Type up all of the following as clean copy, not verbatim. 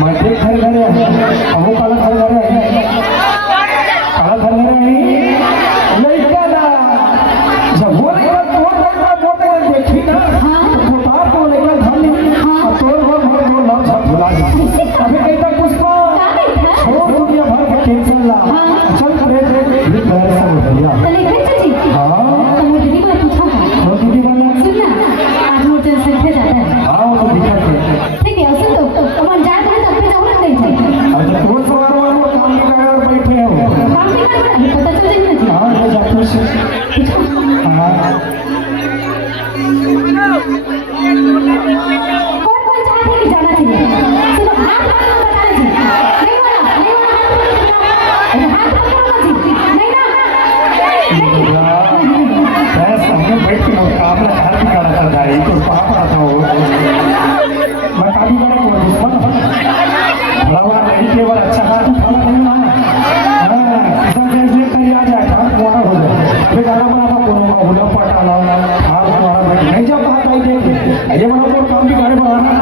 माझे घर घरे आहे अहो काला घर घरे आहे काला घर घरे आहे लइकाला जब बोलेगा तो देखी ना तो बाप बोलेगा धनी तो वो लव सब भुला दे अभी कहता पुष्पा छोड़ दुनिया भर के टेंशन ला चल करे ये घर से भैया चले गए जी हां तो मुझे नहीं बात पूछा तो दीदी बोला सुनना आज मुझे से थे जाता है हां वो तो दिक्कत है ठीक है उसे तो अपन जात है तब पे जाऊंगा नहीं चाहिए अच्छा तो सवार वालों काम नहीं कर रहे बैठे हो काम नहीं कर रहा पता चल जाएगा जी हां ये जाते से हां कौन चाहते हैं कि जाना चाहिए सुनो हाथ बताना जी नहीं वाला हाथ करूंगा जी नहीं ना बस हमने बैठ के मुकाबला हार भी करा चल रहा है तो पाप आता हो मैं काफी बड़ा को दुश्मन बड़ा नहीं केवल अच्छा हाथ उठाना नहीं ना हां किसान जैसे कहीं आ जाए हाथ मोटा हो जाए फिर गाना बना कोनो का बुला पटा ला हाथ मारा बैठ नहीं जब हाथ आई देख ये बड़ा तो काम भी गाड़ी बढ़ाना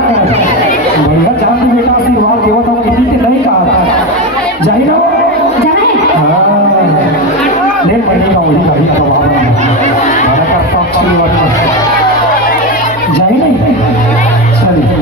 बढ़िया जान की बेटा आशीर्वाद देवा तो किसी के नहीं कहा था जाई ना जाए हां ले पड़ी का वही गाड़ी का वहां हमारा का पक्षी वाला जाई नहीं चलिए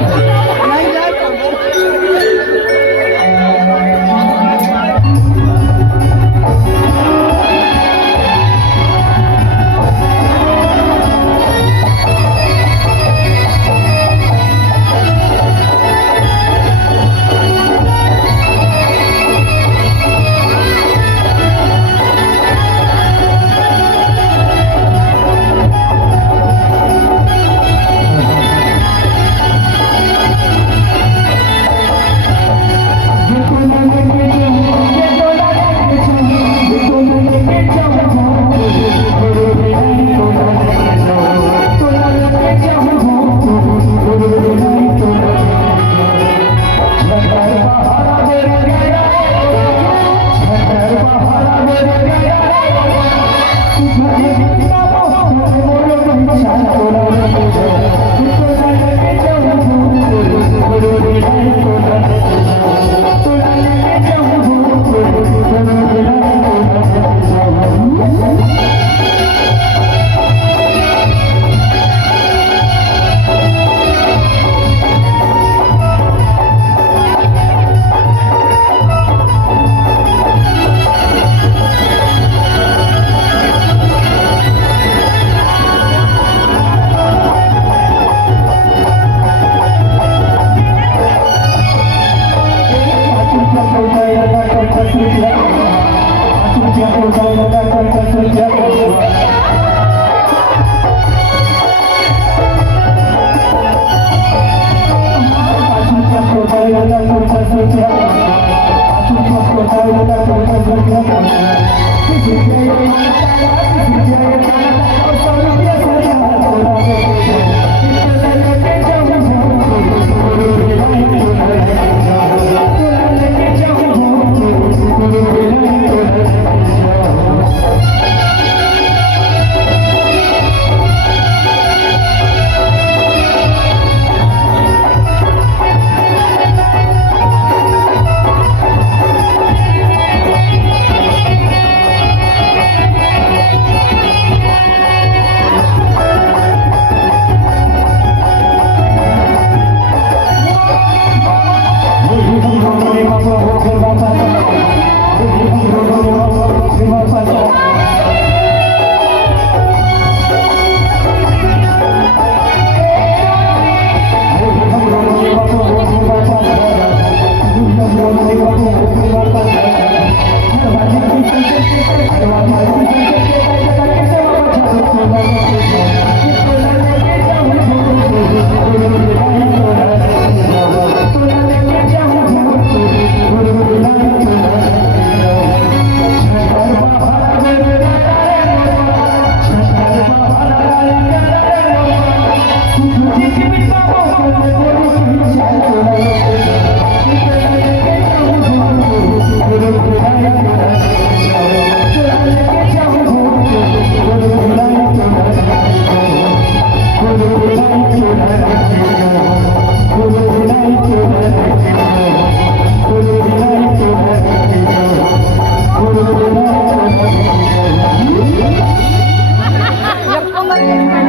Thank you.